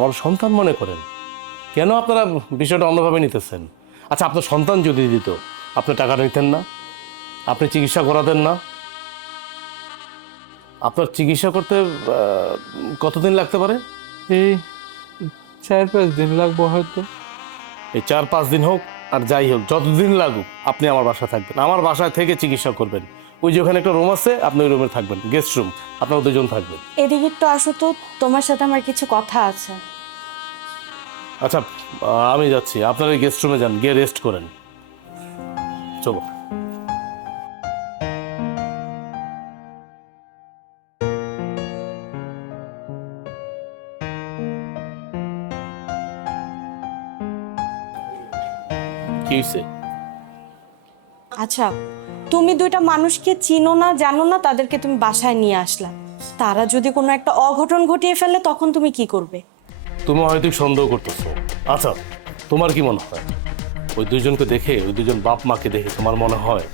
আমার সন্তান মনে করেন। কেন আপনারা বিষয়টা অন্যভাবে নিতেছেন? আচ্ছা, আপনার সন্তান যদি দিত, আপনি টাকা নিতেন না? আপনি চিকিৎসা করাতেন না? আপনার চিকিৎসা করতে কতদিন লাগতে পারে? এই 4-5 দিন লাগবো হয়তো। এই 4-5 দিন হোক আর যাই হোক, যতদিন লাগুক আপনি আমার বাসায় থাকবেন, আমার বাসায় থেকে চিকিৎসা করবেন। ওই যে ওখানে একটা রুম আছে, আপনি ওই রুমে থাকবেন, গেস্ট রুম, আপনারা দুজন থাকবেন। এদিকে একটু আসো তো, তোমার সাথে আমার কিছু কথা আছে। আচ্ছা, আমি যাচ্ছি, আপনারা গেস্ট রুমে যান, গিয়ে রেস্ট করেন। চলো। কি হয়েছে? আচ্ছা, তুমি দুইটা মানুষকে চিনো না, জানো না, তাদেরকে তুমি বাসায় নিয়ে আসলা। তারা যদি কোনো একটা অঘটন ঘটিয়ে ফেলে তখন তুমি কি করবে? তুমি হয়তো সন্দেহ করতেছো। আচ্ছা, তোমার কি মনে হয় ওই দুজনকে দেখে, ওই দুজন বাপ মাকে দেখে তোমার মনে হয়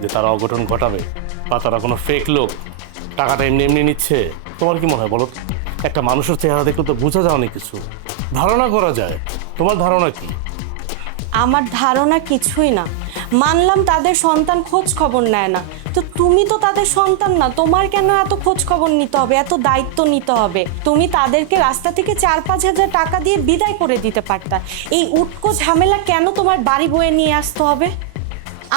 যে তারা অঘটন ঘটাবে, বা তারা কোনো ফেক লোক, টাকাটা এমনি এমনি নিচ্ছে? তোমার কি মনে হয় বলো তো? একটা মানুষের চেহারা দেখলে তো বোঝা যায় অনেক কিছু, ধারণা করা যায়। তোমার ধারণা কি? আমার ধারণা কিছুই না। মানলাম তাদের সন্তান খোঁজ খবর নেয় না, তো তুমি তো তাদের সন্তান না, তোমার কেন এত খোঁজ খবর নিতে হবে, এত দায়িত্ব নিতে হবে? তুমি তাদেরকে রাস্তা থেকে 4-5 হাজার টাকা দিয়ে বিদায় করে দিতে পারতা। এই উটকো ঝামেলা কেন তোমার বাড়ি বয়ে নিয়ে আসতে হবে?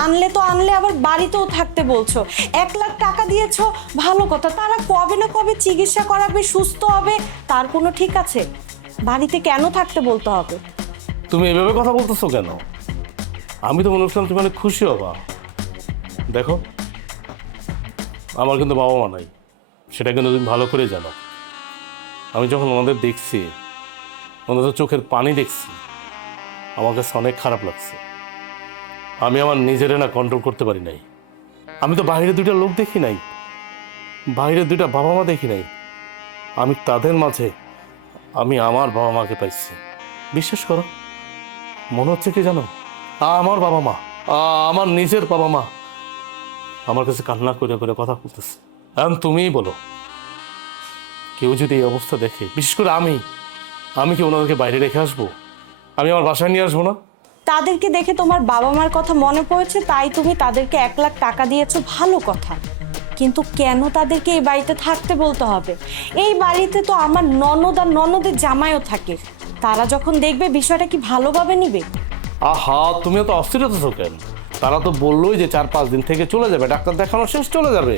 আনলে তো আনলে, আবার বাড়িতেও থাকতে বলছো। 1 লাখ টাকা দিয়েছো, ভালো কথা, তারা কবে না কবে চিকিৎসা করাবে, সুস্থ হবে, তার কোনো ঠিক আছে? বাড়িতে কেন থাকতে বলতে হবে? তুমি এভাবে কথা বলতেছো কেন? আমি তো মনে করছিলাম তুমি অনেক খুশি হবা। দেখো, আমার কিন্তু বাবা মা নাই, সেটা কিন্তু তুমি ভালো করে জানো। আমি যখন ওনাদের দেখছি, ওনাদের চোখের পানি দেখছি, আমার কাছে অনেক খারাপ লাগছে। আমি আমার নিজেরে না কন্ট্রোল করতে পারি নাই। আমি তো বাইরে দুইটা লোক দেখি নাই, বাইরে দুইটা বাবা মা দেখি নাই। আমি তাদের মাঝে আমি আমার বাবা মাকে পাইছি। বিশ্বাস করো, মনে হচ্ছে কি জানো, আমার বাবা মা, আমার নিজের বাবা মা আমার কাছে কান্না করে করে কথা বলতেছে। এখন তুমিই বলো, কেউ যদি এই অবস্থা দেখে, বিশেষ করে আমি কি ওনাদেরকে বাইরে রেখে আসবো? আমি আমার বাসায় নিয়ে আসবো না? তাদেরকে দেখে তোমার বাবা মার কথা মনে পড়েছে, তাই তুমি তাদেরকে 1 লাখ টাকা দিয়েছো, ভালো কথা। কিন্তু কেন তাদেরকে এই বাড়িতে থাকতে বলতে হবে? এই বাড়িতে তো আমার ননদ আর ননদের জামাইও থাকে। তারা যখন দেখবে, বিষয়টা কি ভালোভাবে নিবে? আহা, তুমিও তো অস্থির হতেছো কেন? তারা তো বললোই যে 4-5 দিন থেকে চলে যাবে, ডাক্তার দেখানো শেষ, চলে যাবে।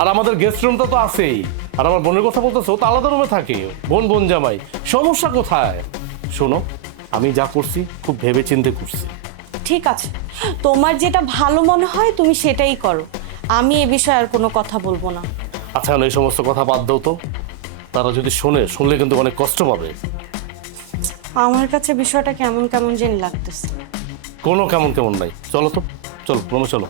আর আমাদের গেস্ট রুমটা তো আছেই। আর আমার বোনের কথা বলতেছো, তো আলাদা রুমে থাকে, বোন জামাই, সমস্যা কোথায়? শোনো, আমি যা করছি খুব ভেবে চিন্তে করছি। ঠিক আছে, তোমার যেটা ভালো মনে হয় তুমি সেটাই করো। আমি এ বিষয়ে আর কোনো কথা বলবো না। আচ্ছা, এই সমস্ত কথা বাদ দাও তো। তারা যদি শুনলে কিন্তু অনেক কষ্ট পাবে। আমার কাছে বিষয়টা কেমন কেমন যেন লাগতেছে। কোনো কেমন কেমন নাই, চলো তো, চলো রুমে চলো।